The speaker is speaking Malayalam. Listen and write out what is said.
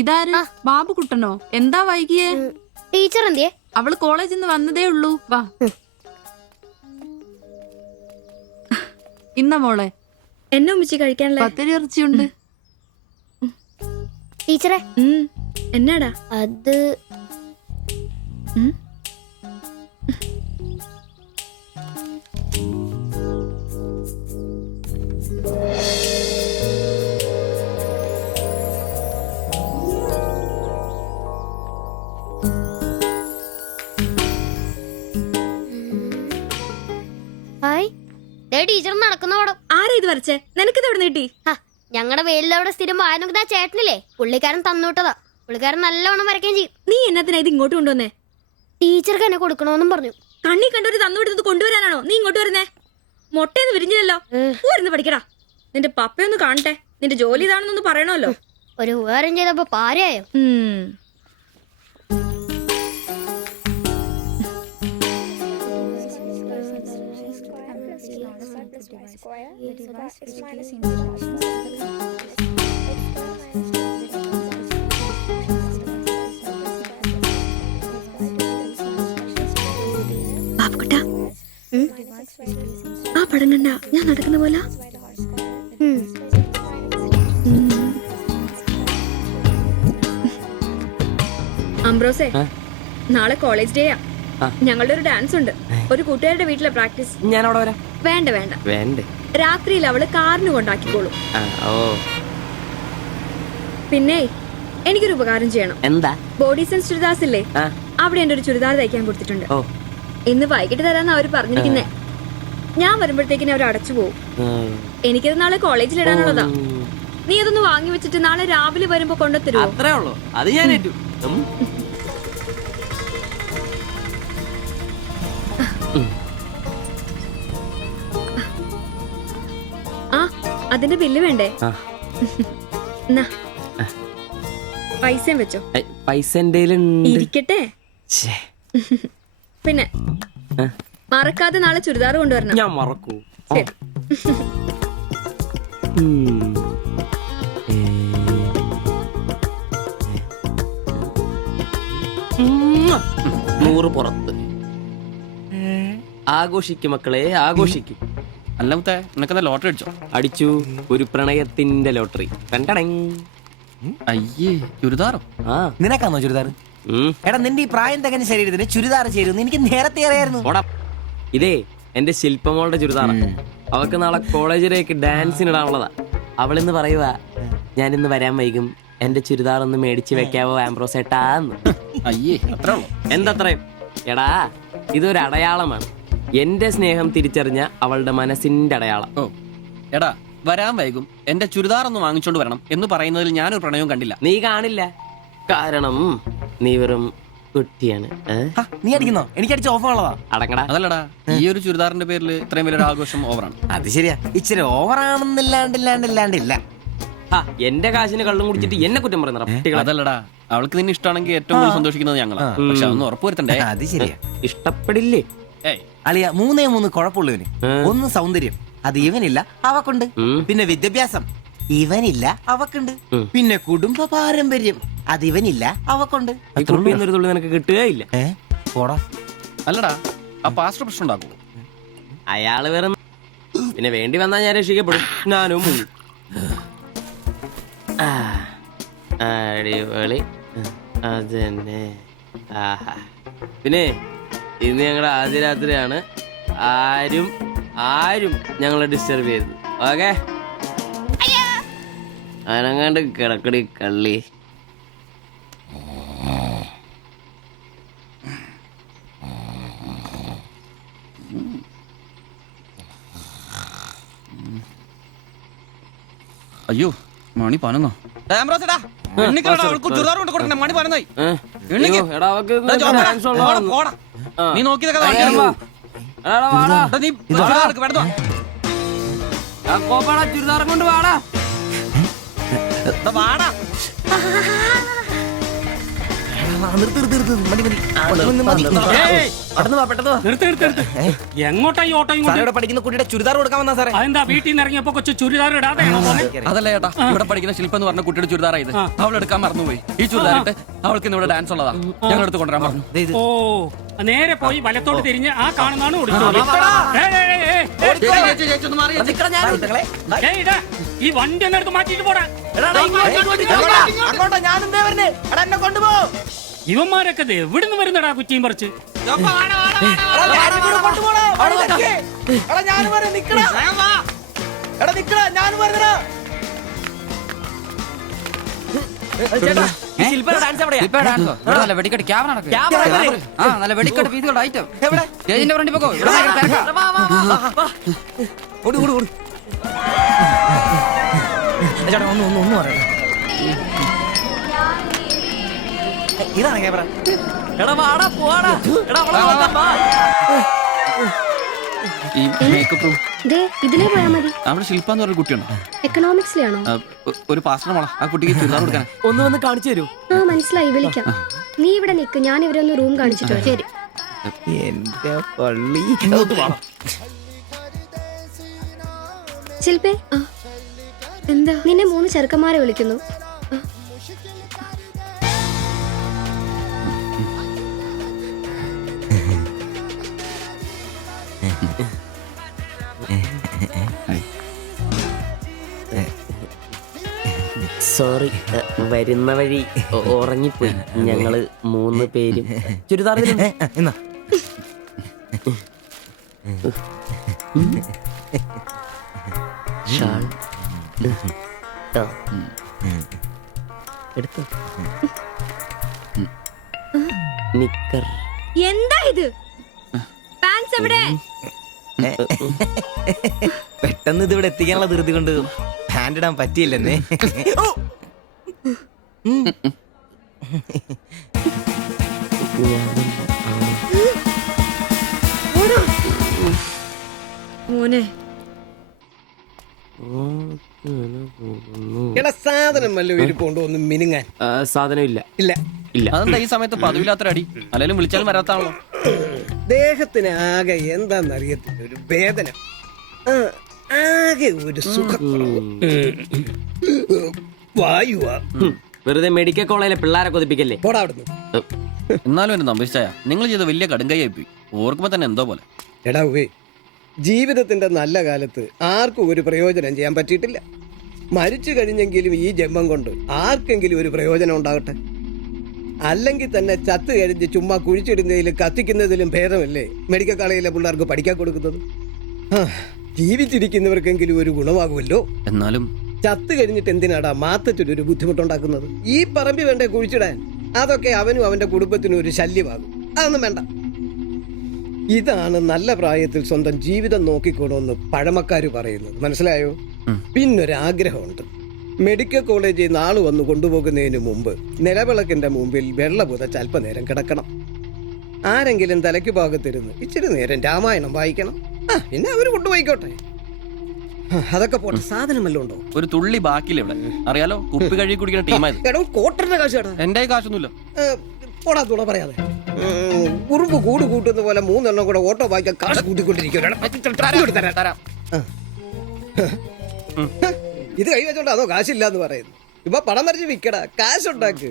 ഇതാര്? ബാബുക്കുട്ടനോ? എന്താ വൈകിയേ? ടീച്ചർ എന്തിയെ? അവള് കോളേജിൽ നിന്ന് വന്നതേ ഉള്ളൂ. വാ. ഇന്ന മോളെ എന്നെ ഉമ്മിച്ചി കഴിക്കാനുള്ള പത്തിരി ഇറച്ചിയുണ്ട്. ടീച്ചറെ എന്നാടാ അത്? ടീച്ചർ നടക്കുന്ന പടം. ആരാ ഇത് വരച്ചേ? നിനക്കിത് എവിടെ നീട്ടി? ഞങ്ങളുടെ വെയിലവിടെ സ്ഥിരം വായനക്ക് ചേട്ടനില്ലേ, പുള്ളിക്കാരൻ തന്നുവിട്ടതാ. പുള്ളിക്കാരൻ നല്ലവണ്ണം വരയ്ക്കുകയും ചെയ്യും. നീ എന്നത്തിനാ ഇത് ഇങ്ങോട്ട് കൊണ്ടുവന്നേ? ടീച്ചർക്ക് എന്നെ കൊടുക്കണോന്നും പറഞ്ഞു. കണ്ണി കണ്ടൊരു തന്നുവിട്ടത് കൊണ്ടുവരാനാണോ നീ ഇങ്ങോട്ട് വരുന്നേ? മുട്ടയൊന്നും വിരിഞ്ഞില്ലല്ലോ. ഊരുന്ന് പഠിക്കടാ. നിന്റെ പപ്പയൊന്ന് കാണട്ടെ. നിന്റെ ജോലി ഇതാണെന്നൊന്ന് പറയണമല്ലോ. ഒരു ഉപകാരം ചെയ്തപ്പോ പാരയായോ? ബാബുക്കുട്ടാ, ആ പടം കണ്ട ഞാൻ നടക്കുന്ന പോലെ? അംബ്രോസേ, നാളെ കോളേജ് ഡേയാ. ഞങ്ങളുടെ ഒരു ഡാൻസ് ഉണ്ട്. ഒരു കൂട്ടുകാരുടെ വീട്ടിലെ പ്രാക്ടീസ്. ഞാൻ അവിടെ വരാം. വേണ്ട വേണ്ട വേണ്ട. രാത്രിയിൽ അവള് കാറിന് കൊണ്ടാക്കിക്കോളൂ. പിന്നെ എനിക്കൊരു ഉപകാരം ചെയ്യണം. എന്താ? ബോഡി സെൻസ് ചുരിദാസ് ഇല്ലേ, അവിടെ എന്റെ ഒരു ചുരിദാർ തയ്ക്കാൻ കൊടുത്തിട്ടുണ്ട്. ഇന്ന് വൈകിട്ട് തരാന്ന് അവര് പറഞ്ഞിരിക്കുന്നേ. ഞാൻ വരുമ്പോഴത്തേക്കിന് അവർ അടച്ചു പോകും. എനിക്കത് നാളെ കോളേജിൽ ഇടാനുള്ളതാ. നീ അതൊന്ന് വാങ്ങി വെച്ചിട്ട് നാളെ രാവിലെ വരുമ്പോ കൊണ്ടുത്തരുമോ? അത്രേ ഉള്ളൂ. അത് ഞാൻ ഏറ്റു. ആ, അതിന്റെ ബില്ല് വേണ്ടേ? പൈസയും വെച്ചോ. പൈസ ഇരിക്കട്ടെ. പിന്നെ മറക്കാതെ നാളെ ചുരിദാർ കൊണ്ടുവരണം. ഞാൻ മറക്കൂ. ശരി. 100 പുറത്ത്. ആഘോഷിക്കും മക്കളെ, ആഘോഷിക്കും. അല്ല മുത്തേ, നിനക്കതാ ലോട്ടറി അടിച്ചോ? അടിച്ചു. ഒരു പ്രണയത്തിന്റെ ലോട്ടറി. അയ്യേ, ചുരിദാറോ? നിനക്കാന്നോ ചുരിദാർ? എടാ, നിന്റെ ഈ പ്രായം തികഞ്ഞ ശരീരത്തിന് ചുരിദാർ ചേരുന്നു എനിക്ക് നേരത്തെ അറിയായിരുന്നു. ഇതേ എന്റെ ശില്പമോളുടെ ചുരിദാറ. അവക്ക് നാളെ കോളേജിലേക്ക് ഡാൻസിനിടാനുള്ളതാ. അവളിന്ന് പറയുവാ, ഞാനിന്ന് വരാൻ വൈകും, എന്റെ ചുരിദാർ ഒന്ന് മേടിച്ചു വെക്കാവോ ആംബ്രോസേട്ടാന്ന്. അയ്യേ, അത്ര എന്തത്രയും? എടാ, ഇതൊരു അടയാളമാണ്. എന്റെ സ്നേഹം തിരിച്ചറിഞ്ഞ അവളുടെ മനസ്സിന്റെ അടയാളം. എടാ, വരാൻ വൈകും, എന്റെ ചുരിദാർ ഒന്ന് വാങ്ങിച്ചോണ്ട് വരണം എന്ന് പറയുന്നതിൽ ഞാനൊരു പ്രണയവും കണ്ടില്ല. നീ കാണില്ല, കാരണം നീ വെറും കുട്ടിയാണ്. നീ അടിക്കുന്നോ? എനിക്ക് അടിച്ച ഓഫറുള്ളതാ. അടങ്ങടാ. അതല്ലടാ, ഈ ഒരു ചുരിദാറിന്റെ പേരിൽ ഇത്രയും വലിയൊരു ആഘോഷം ഓവറാണ്. അത് ശരിയാ, ഇച്ചിരി ഓവറാണെന്നില്ലാണ്ടില്ല. എന്റെ കാശിന് കള്ളും കുടിച്ചിട്ട് എന്നെ കുറ്റം പറയുന്ന. അതല്ലടാ, അവൾക്ക് നിന്നെ ഇഷ്ടമാണെങ്കിൽ ഏറ്റവും കൂടുതൽ സന്തോഷിക്കുന്നത് ഞങ്ങളാ. പക്ഷെ അതൊന്ന് ഉറപ്പുവരുത്തണ്ടേ. അത് ശരിയാ. ഇഷ്ടപ്പെടില്ലേ അളിയ? 3 കുഴപ്പമുള്ളവന്. ഒന്ന് സൗന്ദര്യം, അത് ഇവനില്ല, അവക്കുണ്ട്. പിന്നെ വിദ്യാഭ്യാസം, ഇവനില്ല, അവക്കുണ്ട്. പിന്നെ കുടുംബ പാരമ്പര്യം, അത് ഇവനില്ല, അവക്കുണ്ട്. ഒരു തുള്ളി നിനക്ക് കിട്ടുകയില്ല. അല്ലടാ, ആ പാസ്റ്റർ പ്രശ്നം ഉണ്ടാക്കും. അയാള് വേറെ. പിന്നെ വേണ്ടി വന്നാൽ ഞാൻ രക്ഷിക്കപ്പെടും. ഞാനും അടിപൊളി. അതന്നെ. പിന്നെ ഇന്ന് ഞങ്ങളുടെ ആദ്യ രാത്രിയാണ്. ആരും ഞങ്ങളെ ഡിസ്റ്റർബ് ചെയ്തു. ഓക്കെ, അനങ്ങാണ്ട് കിടക്കടി കള്ളി. അയ്യോ, മണി 11. നീ നോക്കിയതൊക്കെ ചുരിദാർ കൊണ്ട് വാടാ. വാടാ. എങ്ങോട്ടാ ഈ ഓട്ടോ ഇങ്ങോട്ട് പഠിക്കുന്ന കുട്ടിയുടെ ചുരിദാർ കൊടുക്കാൻ വന്നാ സാറേ. അതെന്താ വീട്ടിൽ നിന്ന് ഇറങ്ങിയപ്പോ കൊച്ചു ചുരിദാർ ഇടാതെയാണോ പോന്നെ? അതല്ല ചേട്ടാ, ഇവിടെ പഠിക്കുന്ന ശില്പം എന്ന് പറഞ്ഞ കുട്ടിയുടെ ചുരിദാറാ ഇത്. അവൾ എടുക്കാൻ മറന്നുപോയി. ഈ ചുരിദാറിട്ട് അവൾക്ക് ഇന്ന് ഇവിടെ ഡാൻസ് ഉള്ളതാ. ഞങ്ങൾ എടുത്ത് കൊണ്ടുവരാൻ പറഞ്ഞു. ഓ നേരെ പോയി വലത്തോട്ട് തിരിഞ്ഞ് ആ കാണുന്നതാണ് ഓടിച്ചോളൂ. ഈ വണ്ടി ഒന്നെടുത്ത് മാറ്റിട്ട് പോടാ. ഇവന്മാരൊക്കെ എവിടുന്ന് വരുന്നടാ കുറ്റിയും പറിച്ച്? വെടിക്കെട്ട് ക്യാമറ നല്ല വെടിക്കെട്ട് പീസുകളുടെ ഐറ്റം സ്റ്റേജിന്റെ ഫ്രണ്ടിൽ പോകോ. ഒന്നും പറയാം. ഇതാണ് ക്യാമറ. ഈ മേക്കപ്പ് റൂം ഇതിലേ പോയാ മതി. അവിടെ ശില്പ എന്ന് പറഞ്ഞ കുട്ടിയുണ്ടോ? എക്കണോമിക്സിലാണോ? ഒരു പാസ്റ്റർ മോളാ. ആ കുട്ടിക്ക് ചുരിദാർ കൊടുക്കാൻ. ഒന്ന് വന്ന് കാണിച്ചു തരൂ. ആ മനസ്സിലായി, വിളിക്കാം. നീ ഇവിടെ നിക്ക്, ഞാൻ ഇവരൊന്ന് റൂം കാണിച്ചിട്ട് വരാം. ശരി. എന്റെ പള്ളി. ശില്പേ, എന്താ? നിന്നെ 3 ചെറുക്കന്മാരെ വിളിക്കുന്നു. സോറി, വരുന്ന വഴി ഉറങ്ങിപ്പോയി. ഞങ്ങള് 3 പേരും ചുരിദാർ എന്നാ ഷാൾ എടുത്തു. നിക്കർ. എന്താ ഇത്? പാൻസ് എവിടെ? പെട്ടെന്ന് ഇത് ഇവിടെ എത്തിക്കാനുള്ള ധൃതി കൊണ്ട് പാൻറ് ഇടാൻ പറ്റിയില്ലെന്നേ. മോനെ സാധനം വല്ല ഇരിപ്പുണ്ടോ ഒന്ന് മിനുങ്ങാൻ? സാധനം ഇല്ല. ഇല്ല ഇല്ല. അതെന്താ ഈ സമയത്ത് പതിവില്ലാത്തൊരടി? അല്ലെങ്കിലും വിളിച്ചാലും വരാത്താണല്ലോ. ദേഹത്തിന് ആകെ എന്താന്നറിയത്തില്ല, ഒരു വേദന, ആകെ ഒരു സുഖക്കുറവ്. വായുവാ. വെറുതെ മെഡിക്കൽ കോളേജിലെ പിള്ളേരെ കൊതിപ്പിക്കല്ലേ. പോടാ അവിടുന്ന്. എന്നാലും എന്നെ നമ്പിച്ചായ നിങ്ങൾ ചെയ്ത വലിയ കടുങ്കയായി പോയി. ഓർക്കുമ്പോ തന്നെ എന്തോ പോലെ. എടാ ഉവേ, ജീവിതത്തിന്റെ നല്ല കാലത്ത് ആർക്കും ഒരു പ്രയോജനം ചെയ്യാൻ പറ്റിയിട്ടില്ല. മരിച്ചു കഴിഞ്ഞെങ്കിലും ഈ ജന്മം കൊണ്ട് ആർക്കെങ്കിലും ഒരു പ്രയോജനം ഉണ്ടാകട്ടെ. അല്ലെങ്കിൽ തന്നെ ചത്ത് കഴിഞ്ഞ് ചുമ്മാ കുഴിച്ചിടുന്നതിലും കത്തിക്കുന്നതിലും ഭേദമല്ലേ മെഡിക്കൽ കോളേജിലെ പിള്ളേർക്ക് പഠിക്കാൻ കൊടുക്കുന്നത്. ജീവിച്ചിരിക്കുന്നവർക്കെങ്കിലും ഒരു ഗുണമാകുമല്ലോ. എന്നാലും ചത്ത് കഴിഞ്ഞിട്ട് എന്തിനാടാ മാത്തച്ചൊരു ബുദ്ധിമുട്ടുണ്ടാക്കുന്നത്? ഈ പറമ്പി വേണ്ടേ കുഴിച്ചിടാൻ? അതൊക്കെ അവനും അവന്റെ കുടുംബത്തിനും ഒരു ശല്യമാകും. അതൊന്നും വേണ്ട. ഇതാണ് നല്ല പ്രായത്തിൽ സ്വന്തം ജീവിതം നോക്കിക്കോണമെന്ന് പഴമക്കാര് പറയുന്നത്. മനസ്സിലായോ? പിന്നൊരാഗ്രഹമുണ്ട്. മെഡിക്കൽ കോളേജിൽ നാള് വന്ന് കൊണ്ടുപോകുന്നതിന് മുമ്പ് നിലവിളക്കിന്റെ മുമ്പിൽ വെള്ള പുതച്ച് അല്പനേരം കിടക്കണം. ആരെങ്കിലും തലയ്ക്ക് ഭാഗത്തിരുന്ന് ഇച്ചിരി നേരം രാമായണം വായിക്കണം. പിന്നെ അവര് കൊണ്ടുപോയിക്കോട്ടെ. അതൊക്കെ പോട്ടെ, സാധനം വല്ലതും ഉണ്ടോ? ഒരു തുള്ളി ബാക്കിയില്ല ഇവിടെ. അറിയാലോ, കുപ്പി കഴുകി കുടിക്കുന്ന ടീമായത്. എടോ, കോട്ടറിന്റെ കാശ് കേട്ടോ. എന്റെ കാശൊന്നുമില്ല. പോടാ തുണ പറയാതെ. ഉറുമ്പ് കൂട് കൂട്ടുന്ന പോലെ 3 എണ്ണം കൂടെ ഓട്ടോ വായിക്കാൻ കാശ് കൂട്ടിക്കൊണ്ടിരിക്കും. ഇത് കൈ വെച്ചോണ്ട് അതോ കാശില്ലാന്ന് പറയുന്നു. ഇപ്പൊ പണം മറിച്ച് വിൽക്കടാ, കാശുണ്ടാക്ക്.